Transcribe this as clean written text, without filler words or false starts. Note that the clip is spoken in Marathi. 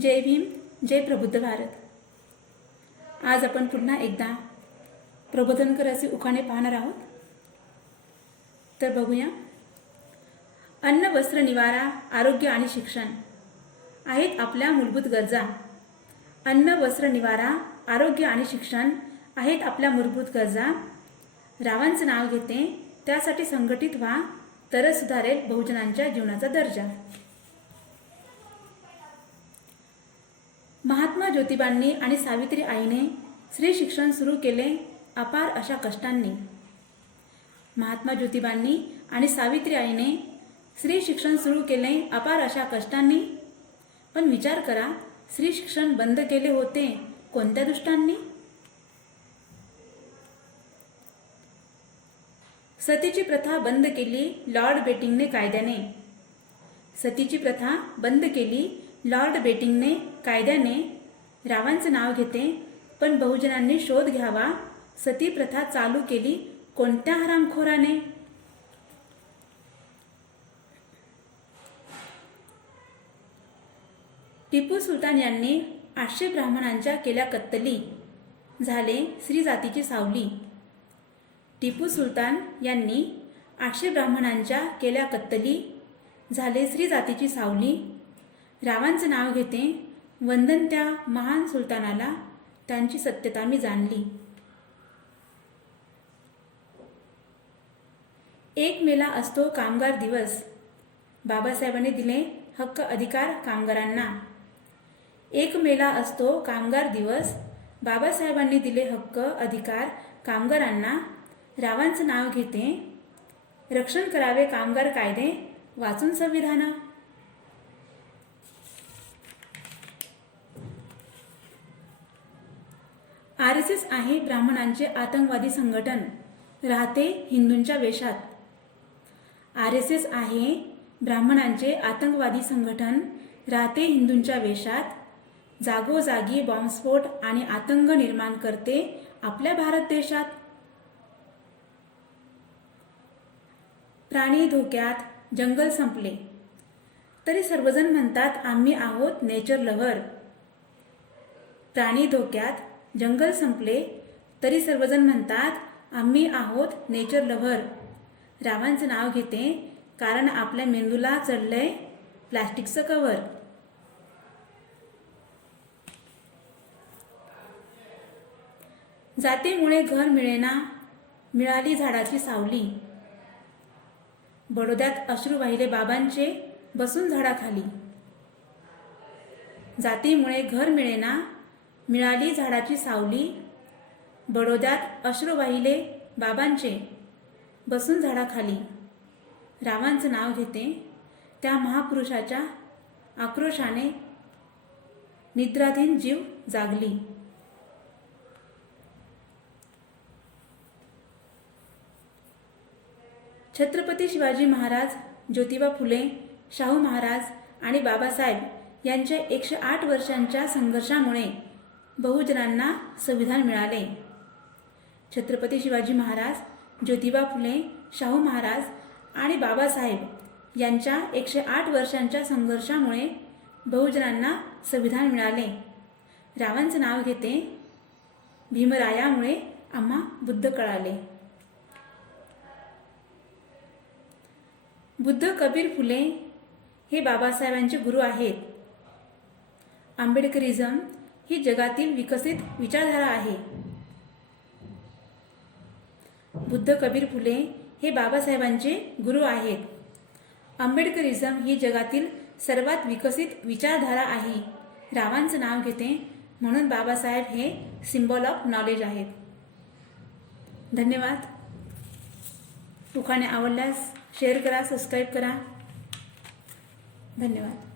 जय भीम, जय प्रबुद्ध भारत। आज आपण पुन्हा एकदा प्रबोधनकर असे उखाणे पाहणार आहोत। तर बघूया। अन्न, वस्त्र, निवारा, आरोग्य आणि शिक्षण आहेत आपल्या मूलभूत गरजा। अन्न, वस्त्र, निवारा, आरोग्य आणि शिक्षण आहेत आपल्या मूलभूत गरजा। रावांचं नाव घेते त्यासाठी संघटित व्हा, तरच सुधारेल बहुजनांच्या जीवनाचा दर्जा। महात्मा ज्योतिबांनी आणि सावित्री आईने स्त्री शिक्षण सुरू केले अपार अशा कष्टांनी। महात्मा ज्योतिबांनी आणि सावित्री आईने स्त्री शिक्षण सुरू केले अपार अशा कष्टांनी। पण विचार करा, स्त्री शिक्षण बंद केले होते कोणत्या दुष्टांनी? सतीची प्रथा बंद केली लॉर्ड बेटिंकने कायद्याने। सतीची प्रथा बंद केली लॉर्ड बेटिंकने कायद्याने। रावांचं नाव घेते पण बहुजनांनी शोध घ्यावा, सती प्रथा चालू केली कोणत्या हरामखोराने? टिपू सुलतान यांनी 800 ब्राह्मणांच्या केल्या कत्तली, झाले स्त्री जातीची सावली। टिपू सुलतान यांनी 800 ब्राह्मणांच्या केल्या कत्तली, झाले स्त्री जातीची सावली। रावांचं नाव घेते, वंदन त्या महान सुलतानाला, त्यांची सत्यता मी जाणली। 1 मेला असतो कामगार दिवस, बाबासाहेबांनी दिले हक्क अधिकार कामगारांना। 1 मेला असतो कामगार दिवस, बाबासाहेबांनी दिले हक्क अधिकार कामगारांना। रावांचं नाव घेते, रक्षण करावे कामगार कायदे, वाचून संविधान। RSS आहे ब्राह्मणांचे आतंकवादी संघटन, राहते हिंदूंच्या वेशात। RSS आहे ब्राह्मणांचे आतंकवादी संघटन, राहते हिंदूंच्या वेशात। जागोजागी बॉम्बस्फोट आणि आतंक निर्माण करते आपल्या भारत देशात। प्राणी धोक्यात, जंगल संपले, तरी सर्वजण म्हणतात आम्ही आहोत नेचर लव्हर। प्राणी धोक्यात, जंगल संपले, तरी सर्वजण म्हणतात आम्ही आहोत नेचर लव्हर। रावांचं नाव घेते कारण आपल्या मेंदूला चढलंय प्लास्टिकचं कव्हर। जातीमुळे घर मिळेना, मिळाली झाडाची सावली। बडोद्यात अश्रू वाहिले बाबांचे, बसून झाडाखाली। जातीमुळे घर मिळेना, मिळाली झाडाची सावली। बडोद्यात अश्रू वाहिले बाबांचे, बसून झाडाखाली। रावांचं नाव घेते त्या महापुरुषाच्या आक्रोशाने, निद्राधीन जीव जागली। छत्रपती शिवाजी महाराज, ज्योतिबा फुले, शाहू महाराज आणि बाबासाहेब यांच्या 108 वर्षांच्या संघर्षामुळे बहुजनांना संविधान मिळाले। छत्रपती शिवाजी महाराज, ज्योतिबा फुले, शाहू महाराज आणि बाबासाहेब यांच्या 108 वर्षांच्या संघर्षामुळे बहुजनांना संविधान मिळाले। रावांचं नाव घेते, भीमरायामुळे आम्हा बुद्ध कळाले। बुद्ध, कबीर, फुले हे बाबासाहेबांचे गुरु आहेत। आंबेडकरिझम ही जगातील विकसित विचारधारा आहे। बुद्ध, कबीर, फुले हे बाबासाहेबांचे गुरु आहेत। आंबेडकरिझम ही जगातील सर्वात विकसित विचारधारा आहे। रावांचं नाव घेते म्हणून बाबासाहेब हे सिम्बॉल ऑफ नॉलेज आहेत। धन्यवाद। उखाणे आवडल्यास शेअर करा, सबस्क्राईब करा। धन्यवाद।